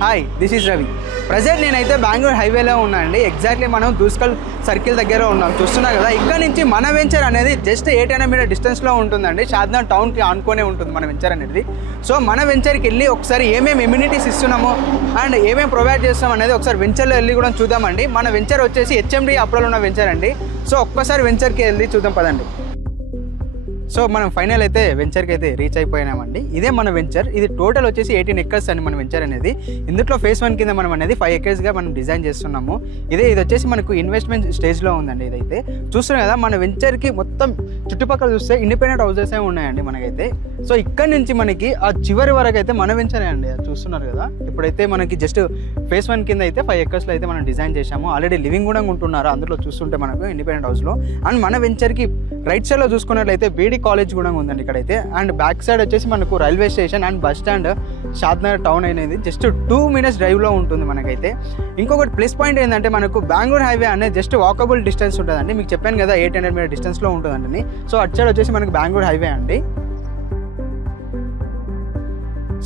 Hi, this is Ravi. Present నేనైతే బెంగళూరు హైవేలో ఉన్నానండి. ఎగ్జాక్ట్లీ మనం దూస్కల్ సర్కిల్ దగ్గర ఉన్నాం. చూస్తున్నారు కదా, ఇక్కడ నుంచి మన వెంచర్ అనేది జస్ట్ 800 మీటర్ డిస్టెన్స్లో ఉంటుందండి. షాద్నగర్ టౌన్కి ఆనుకునే ఉంటుంది మన వెంచర్ అనేది. సో మన వెంచర్కి వెళ్ళి ఒకసారి ఏమేమి ఎమ్యూనిటీస్ ఇస్తున్నామో అండ్ ఏమేమి ప్రొవైడ్ చేస్తాం అనేది ఒకసారి వెంచర్లో వెళ్ళి కూడా చూద్దామండి. మన వెంచర్ వచ్చేసి HMD అప్రూవల్ ఉన్న వెంచర్ అండి. సో ఒక్కసారి వెంచర్కి వెళ్ళి చూద్దాం పదండి. సో మనం ఫైనల్ అయితే వెంచర్కి అయితే రీచ్ అయిపోయినామండి. ఇదే మన వెంచర్. ఇది టోటల్ వచ్చేసి 18 acres అండి మన వెంచర్ అనేది. ఇందులో phase 1 కింద మనం అనేది 5 acresగా మనం డిజైన్ చేస్తున్నాము. ఇది వచ్చేసి మనకు ఇన్వెస్ట్మెంట్ స్టేజ్లో ఉందండి. ఇదైతే చూస్తున్నాం కదా, మన వెంచర్కి మొత్తం చుట్టుపక్కల చూస్తే ఇండిపెండెంట్ హౌసెస్ ఉన్నాయండి మనకైతే. సో ఇక్కడ నుంచి మనకి ఆ చివరి వరకు అయితే మన వెంచరే అండి. చూస్తున్నారు కదా, ఇప్పుడైతే మనకి జస్ట్ phase 1 కింద అయితే 5 acresలో అయితే మనం డిజైన్ చేసాము. ఆల్రెడీ లివింగ్ కూడా ఉంటున్నారు అందులో చూస్తుంటే మనకు ఇండిపెండెంట్ హౌస్లో. అండ్ మన వెంచర్కి రైట్ సైడ్లో చూసుకున్నట్లయితే బీడీ కాలేజ్ కూడా ఉందండి ఇక్కడైతే. అండ్ బ్యాక్ సైడ్ వచ్చేసి మనకు railway station and bus stand, Shadnagar town అనేది జస్ట్ 2 minutes డ్రైవ్లో ఉంటుంది మనకైతే. ఇంకొకటి ప్లస్ పాయింట్ ఏంటంటే మనకు బెంగళూరు హైవే అనేది జస్ట్ వాకబుల్ డిస్టెన్స్ ఉంటుందండి. మీకు చెప్పాను కదా 800 మీటర్ డిస్టెన్స్లో ఉంటుందండి. సో అటు సైడ్ వచ్చేసి మనకు బెంగళూరు హైవే అండి.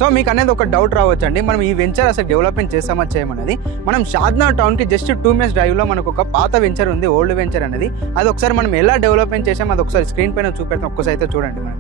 సో మీకు అనేది ఒక డౌట్ రావచ్చు అండి, మనం ఈ వెంచర్ అసలు డెవలప్మెంట్ చేస్తామా చేయమనేది. మనం షాద్నగర్ టౌన్కి జస్ట్ 2 minutes డ్రైవ్లో మనకు ఒక పాత వెంచర్ ఉంది, ఓల్డ్ వెంచర్ అనేది. అది ఒకసారి మనం ఎలా డెవలప్మెంట్ చేసామో అది ఒకసారి స్క్రీన్ పైన చూపెడతాం. ఒక్కసారి అయితే చూడండి మనం.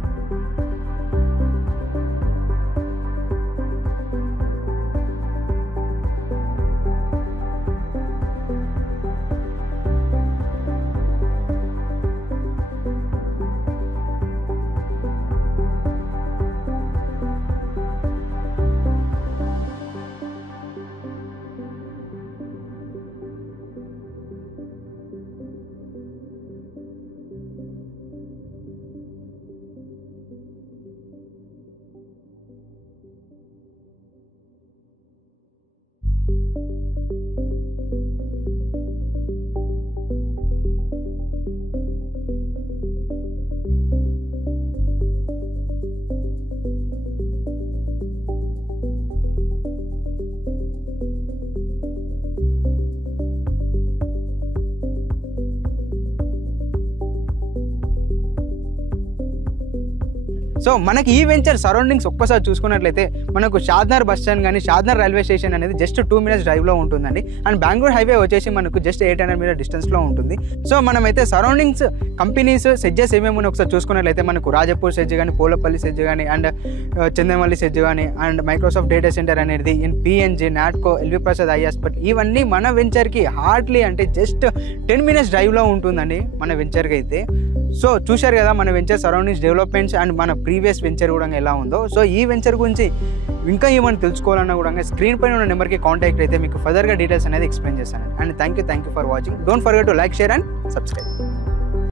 సో మనకి ఈ వెంచర్ సరౌండింగ్స్ ఒక్కసారి చూసుకున్నట్లయితే మనకు షాద్నగర్ బస్ స్టాండ్ కానీ షాద్నగర్ రైల్వే స్టేషన్ అనేది జస్ట్ 2 minutes డ్రైవ్లో ఉంటుందండి. అండ్ బెంగళూరు హైవే వచ్చేసి మనకు జస్ట్ 800 మీటర్ డిస్టెన్స్లో ఉంటుంది. సో మనమైతే సరౌండింగ్స్ కంపెనీస్ సెడ్జెస్ ఏమేమి ఒకసారి చూసుకున్నట్లయితే మనకు రాజపూర్ సెడ్జ్ కానీ, పోలపల్లి సెడ్జ్ కానీ, అండ్ చందమల్లి సెడ్జ్ కానీ, అండ్ మైక్రోసాఫ్ట్ డేటా సెంటర్ అనేది, in PNG, Natco, LV Prasad eye hospital, ఇవన్నీ మన వెంచర్కి హార్డ్లీ అంటే జస్ట్ 10 minutes డ్రైవ్లో ఉంటుందండి మన వెంచర్కి అయితే. సో చూశారు కదా మన వెంచర్ సరౌండింగ్స్ డెవలప్మెంట్స్ అండ్ మన ప్రీవియస్ వెంచర్ కూడా ఎలా ఉందో. సో ఈ వెంచర్ గురించి ఇంకా ఏమైనా తెలుసుకోవాలన్నా కూడా స్క్రీన్ పైన ఉన్న నెంబర్కి కాంటాక్ట్ అయితే మీకు ఫర్దర్గా డీటెయిల్స్ అనేది ఎక్స్ప్లెయిన్ చేస్తాను. And thank you for watching. Don't forget to like, share and subscribe.